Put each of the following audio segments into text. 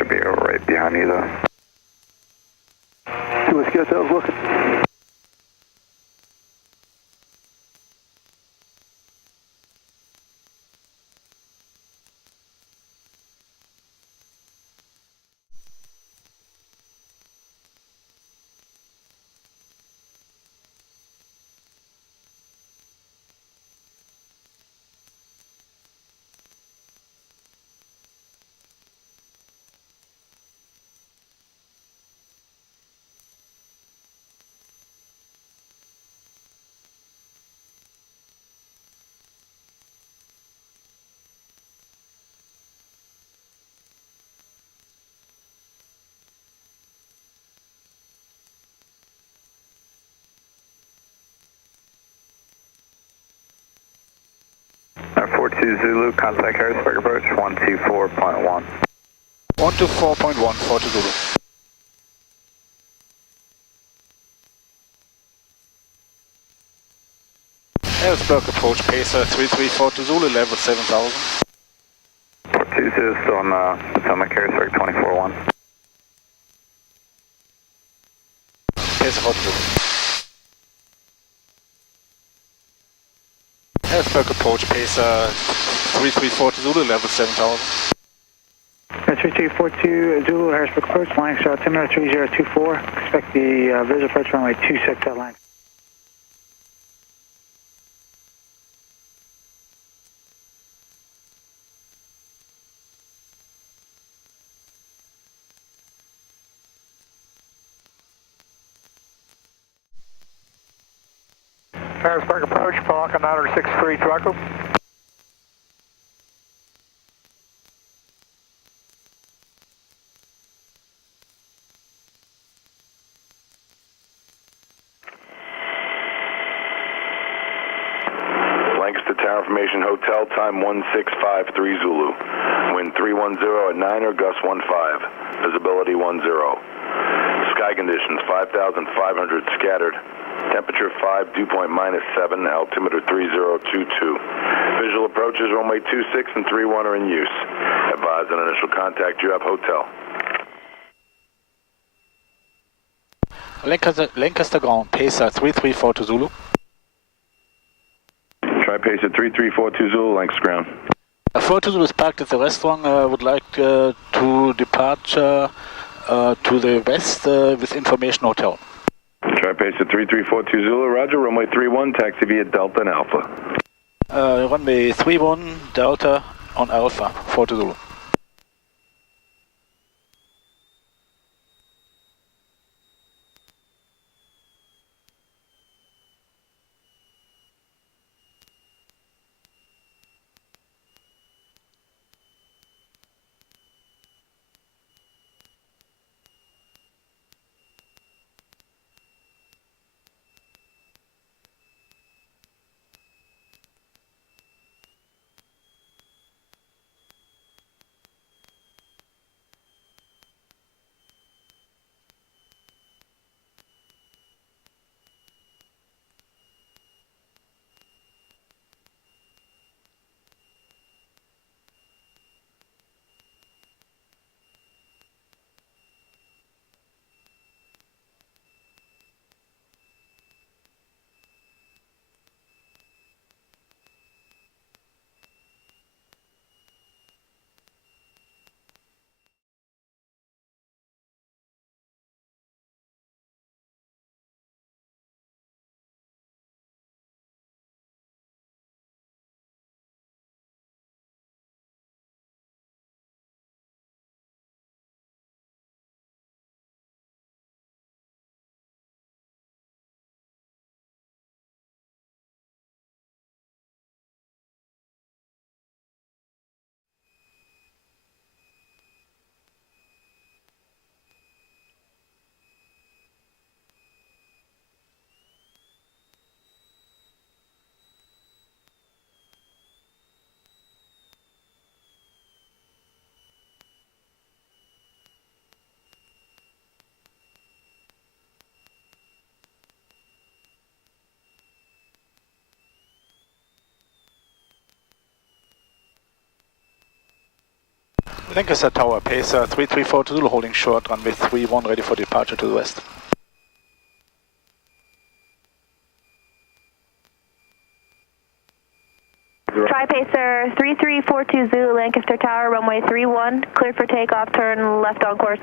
should be right behind you though. See what skill tail's looking. Pacer42Z Zulu, contact Harrisburg approach 124.1. 124.1, 40 Zulu. Harrisburg approach, Pacer43Z Zulu, level 7000. 420 still on Potomac, Harrisburg 24.1. Pacer40 Zulu. Harrisburg approach, Pacer3340 Zulu, level 7000. 3342 Zulu, Harrisburg approach, Lancaster, altimeter 3024. Expect the visual approach runway 26 at Lancaster. Harrisburg approach, Falcon 963 Trucker. Lancaster Tower Information Hotel, time 1653 Zulu. Wind 310 at 9 or gust 15. Visibility 10. Sky conditions 5,500 scattered. Temperature 5, dew point -7, altimeter 3022. Visual approaches runway 26 and 31 are in use. Advise on initial contact, you have hotel. Lancaster ground, Pacer3340 Zulu. Try Pacer3342 Zulu, Lancaster ground. 40 Zulu is parked at the restaurant. Would like to depart to the west with information hotel. Try Pacer3342 Zulu, roger, runway 31, taxi via Delta and Alpha. Runway 31, Delta on Alpha, 40 Zulu. Lancaster Tower, Pacer43Z Zulu holding short, runway 31 ready for departure to the west. Try Pacer33Z Zulu, Lancaster Tower, runway 31, cleared for takeoff, turn left on course.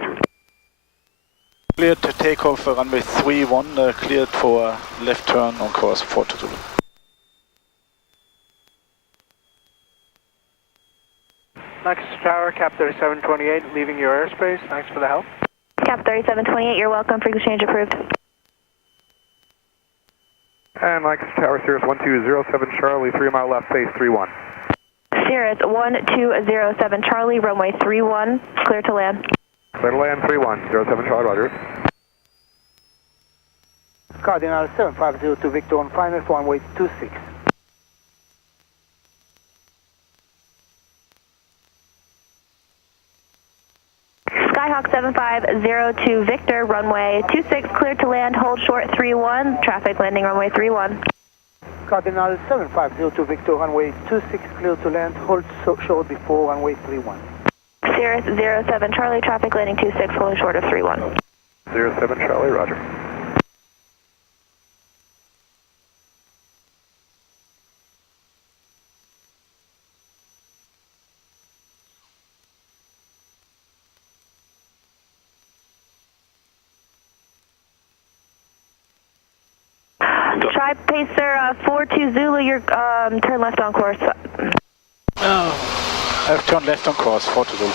Cleared to take off runway 31, cleared for left turn on course 42 Zulu. Lancaster Tower, Cap 3728, leaving your airspace. Thanks for the help. Cap 3728, you're welcome. Frequency change approved. And Lancaster Tower, Cirrus 1207 Charlie, 3 mile left, face 31. Cirrus 1207 Charlie, runway 31, clear to land. Clear to land, 3107 Charlie, roger. Cardinal 7502 Victor on final, runway 26. Skyhawk 7502 Victor, runway 26, cleared to land, hold short 31, traffic landing runway 31. Cardinal 7502 Victor, runway 26, clear to land, hold short before runway 31. Cirrus 07 Charlie, traffic landing 26, holding short of 31. 07 Charlie, roger. Try Pacer42 Zulu, you're turn left on course. I've turned left on course 42 Zulu.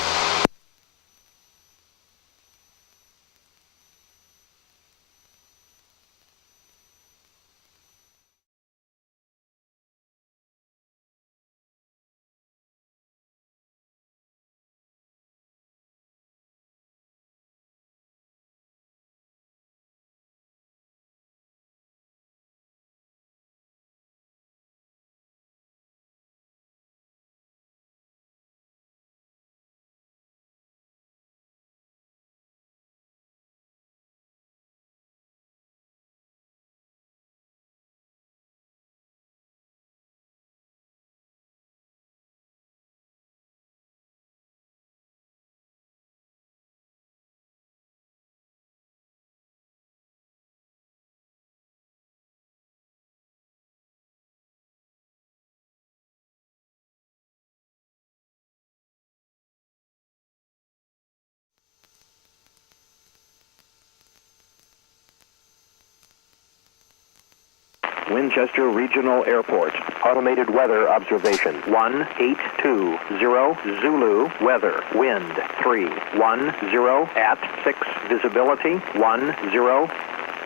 Winchester Regional Airport. Automated weather observation. 1820 Zulu. Weather. Wind 310 at 6. Visibility 10.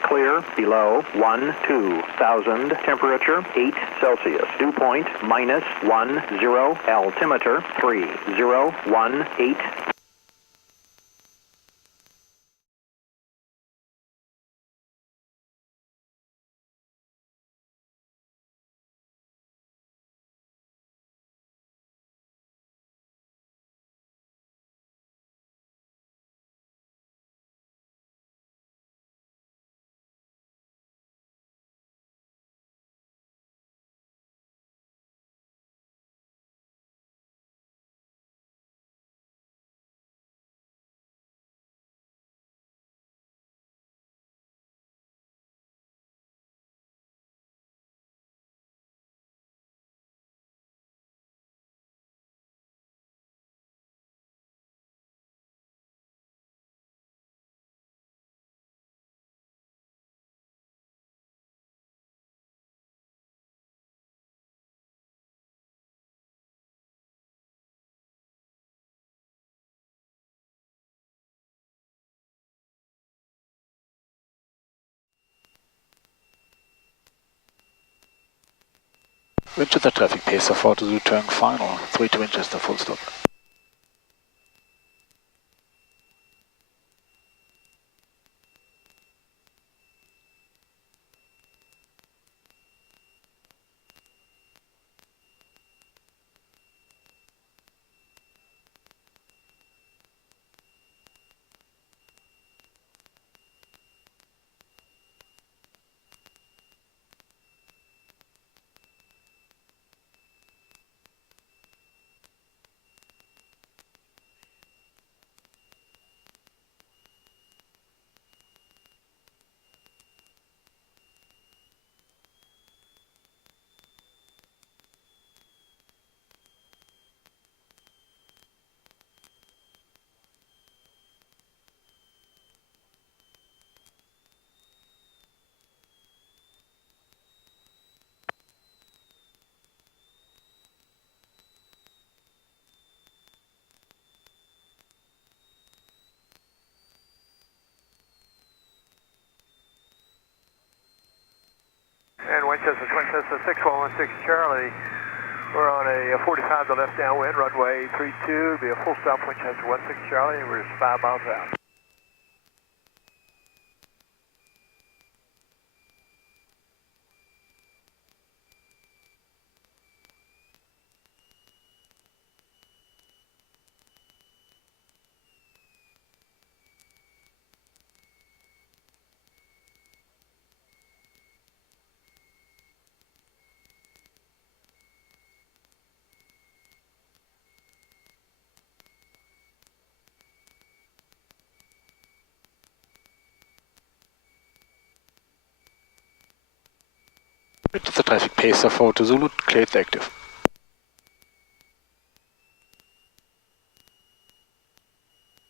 Clear below 12,000. Temperature 8 Celsius. Dew point -10. Altimeter 3018. Winchester traffic, Pacer42 Zulu turn final, 3 to Winchester, full stop. Winchester 6116 Charlie. We're on a 45 to left downwind, runway 32. It'll be a full stop Winchester 16 Charlie, and we're just 5 miles out. The traffic Pacer 42 Zulu, cleared active.